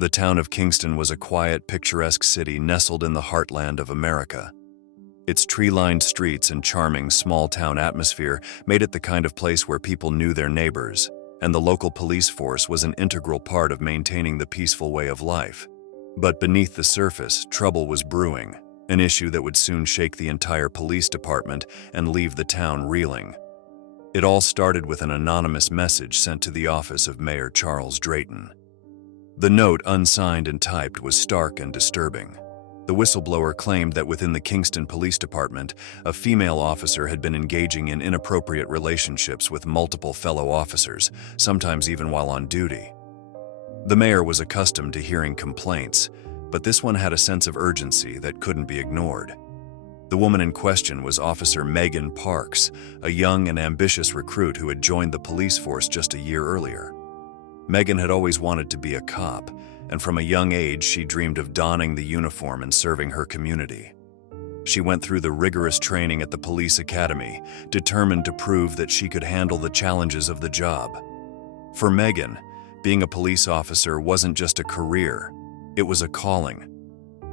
The town of Kingston was a quiet, picturesque city nestled in the heartland of America. Its tree-lined streets and charming small-town atmosphere made it the kind of place where people knew their neighbors, and the local police force was an integral part of maintaining the peaceful way of life. But beneath the surface, trouble was brewing, an issue that would soon shake the entire police department and leave the town reeling. It all started with an anonymous message sent to the office of Mayor Charles Drayton. The note, unsigned and typed, was stark and disturbing. The whistleblower claimed that within the Kingston Police Department, a female officer had been engaging in inappropriate relationships with multiple fellow officers, sometimes even while on duty. The mayor was accustomed to hearing complaints, but this one had a sense of urgency that couldn't be ignored. The woman in question was Officer Megan Parks, a young and ambitious recruit who had joined the police force just a year earlier. Megan had always wanted to be a cop, and from a young age she dreamed of donning the uniform and serving her community. She went through the rigorous training at the police academy, determined to prove that she could handle the challenges of the job. For Megan, being a police officer wasn't just a career, it was a calling.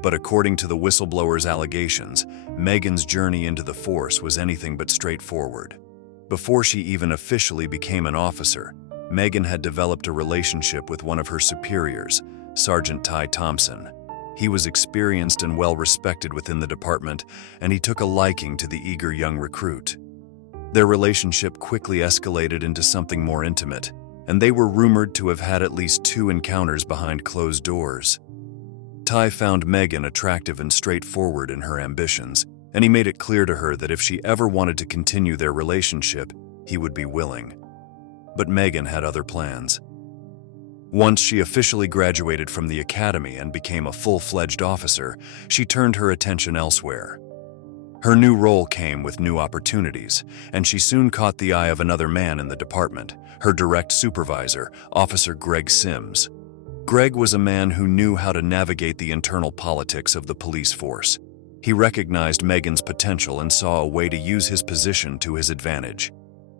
But according to the whistleblower's allegations, Megan's journey into the force was anything but straightforward. Before she even officially became an officer, Megan had developed a relationship with one of her superiors, Sergeant Ty Thompson. He was experienced and well-respected within the department, and he took a liking to the eager young recruit. Their relationship quickly escalated into something more intimate, and they were rumored to have had at least 2 encounters behind closed doors. Ty found Megan attractive and straightforward in her ambitions, and he made it clear to her that if she ever wanted to continue their relationship, he would be willing. But Megan had other plans. Once she officially graduated from the academy and became a full-fledged officer, she turned her attention elsewhere. Her new role came with new opportunities, and she soon caught the eye of another man in the department, her direct supervisor, Officer Greg Sims. Greg was a man who knew how to navigate the internal politics of the police force. He recognized Megan's potential and saw a way to use his position to his advantage.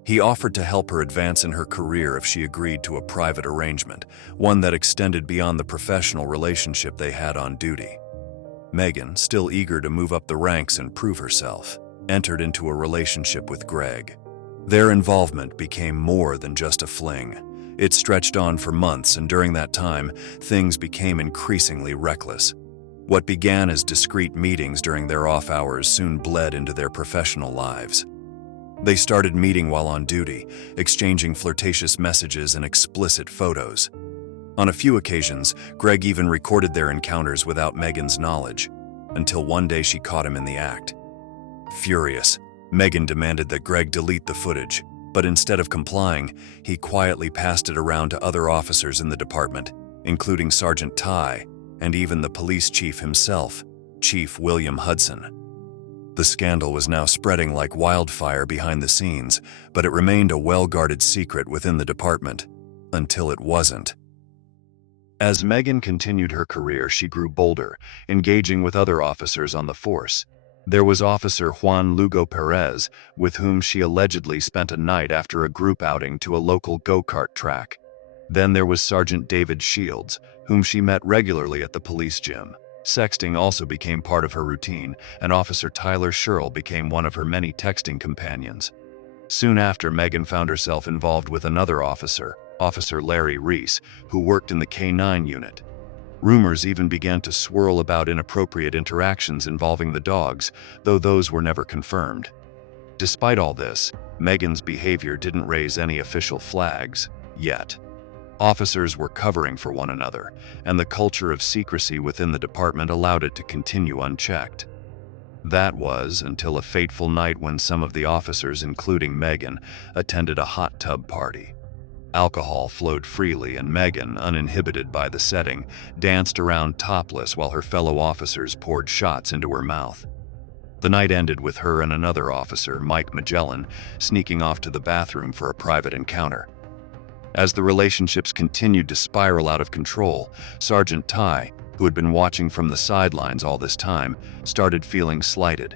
He offered to help her advance in her career if she agreed to a private arrangement, one that extended beyond the professional relationship they had on duty. Megan, still eager to move up the ranks and prove herself, entered into a relationship with Greg. Their involvement became more than just a fling. It stretched on for months, and during that time, things became increasingly reckless. What began as discreet meetings during their off hours soon bled into their professional lives. They started meeting while on duty, exchanging flirtatious messages and explicit photos. On a few occasions, Greg even recorded their encounters without Megan's knowledge, until one day she caught him in the act. Furious, Megan demanded that Greg delete the footage, but instead of complying, he quietly passed it around to other officers in the department, including Sergeant Ty and even the police chief himself, Chief William Hudson. The scandal was now spreading like wildfire behind the scenes, but it remained a well-guarded secret within the department, until it wasn't. As Megan continued her career, she grew bolder, engaging with other officers on the force. There was Officer Juan Lugo Perez, with whom she allegedly spent a night after a group outing to a local go-kart track. Then there was Sergeant David Shields, whom she met regularly at the police gym. Sexting also became part of her routine, and Officer Tyler Sherrill became one of her many texting companions. Soon after, Megan found herself involved with another officer, Officer Larry Reese, who worked in the K-9 unit. Rumors even began to swirl about inappropriate interactions involving the dogs, though those were never confirmed. Despite all this, Megan's behavior didn't raise any official flags, yet. Officers were covering for one another, and the culture of secrecy within the department allowed it to continue unchecked. That was until a fateful night when some of the officers, including Megan, attended a hot tub party. Alcohol flowed freely, and Megan, uninhibited by the setting, danced around topless while her fellow officers poured shots into her mouth. The night ended with her and another officer, Mike Magellan, sneaking off to the bathroom for a private encounter. As the relationships continued to spiral out of control, Sergeant Ty, who had been watching from the sidelines all this time, started feeling slighted.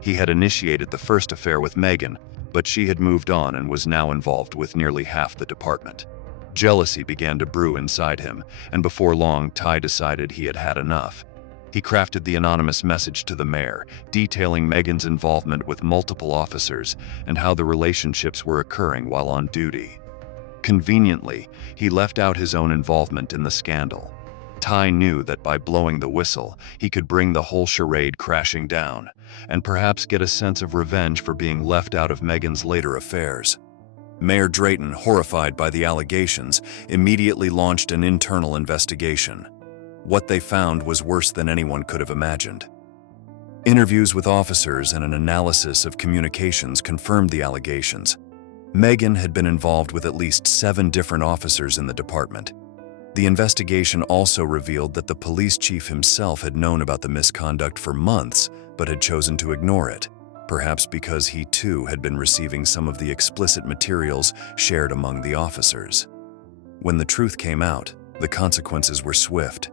He had initiated the first affair with Megan, but she had moved on and was now involved with nearly half the department. Jealousy began to brew inside him, and before long, Ty decided he had had enough. He crafted the anonymous message to the mayor, detailing Megan's involvement with multiple officers and how the relationships were occurring while on duty. Conveniently, he left out his own involvement in the scandal. Ty knew that by blowing the whistle, he could bring the whole charade crashing down, and perhaps get a sense of revenge for being left out of Megan's later affairs. Mayor Drayton, horrified by the allegations, immediately launched an internal investigation. What they found was worse than anyone could have imagined. Interviews with officers and an analysis of communications confirmed the allegations. Megan had been involved with at least 7 different officers in the department. The investigation also revealed that the police chief himself had known about the misconduct for months, but had chosen to ignore it, perhaps because he too had been receiving some of the explicit materials shared among the officers. When the truth came out, the consequences were swift.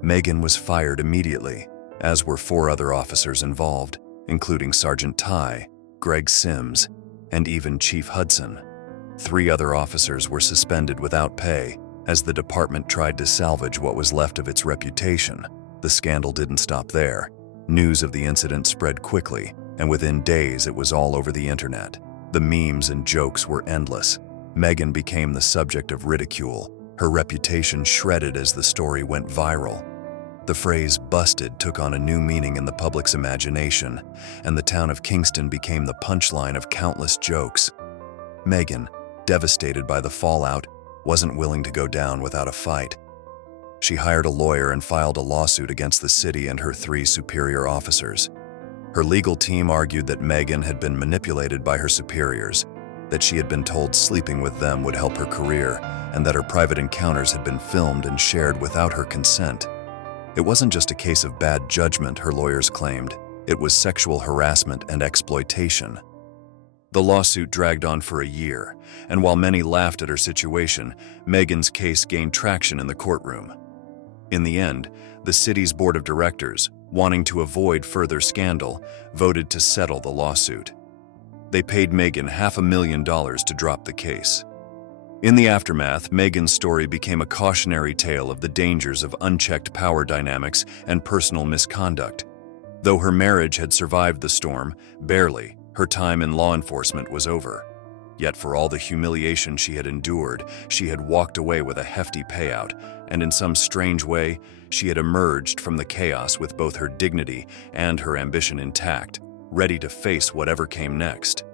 Megan was fired immediately, as were 4 other officers involved, including Sergeant Ty, Greg Sims, and even Chief Hudson. 3 other officers were suspended without pay, as the department tried to salvage what was left of its reputation. The scandal didn't stop there. News of the incident spread quickly, and within days it was all over the internet. The memes and jokes were endless. Megan became the subject of ridicule, her reputation shredded as the story went viral. The phrase "busted" took on a new meaning in the public's imagination, and the town of Kingston became the punchline of countless jokes. Megan, devastated by the fallout, wasn't willing to go down without a fight. She hired a lawyer and filed a lawsuit against the city and her 3 superior officers. Her legal team argued that Megan had been manipulated by her superiors, that she had been told sleeping with them would help her career, and that her private encounters had been filmed and shared without her consent. It wasn't just a case of bad judgment, her lawyers claimed. It was sexual harassment and exploitation. The lawsuit dragged on for a year, and while many laughed at her situation, Megan's case gained traction in the courtroom. In the end, the city's board of directors, wanting to avoid further scandal, voted to settle the lawsuit. They paid Megan $500,000 to drop the case. In the aftermath, Megan's story became a cautionary tale of the dangers of unchecked power dynamics and personal misconduct. Though her marriage had survived the storm, barely, her time in law enforcement was over. Yet for all the humiliation she had endured, she had walked away with a hefty payout, and in some strange way, she had emerged from the chaos with both her dignity and her ambition intact, ready to face whatever came next.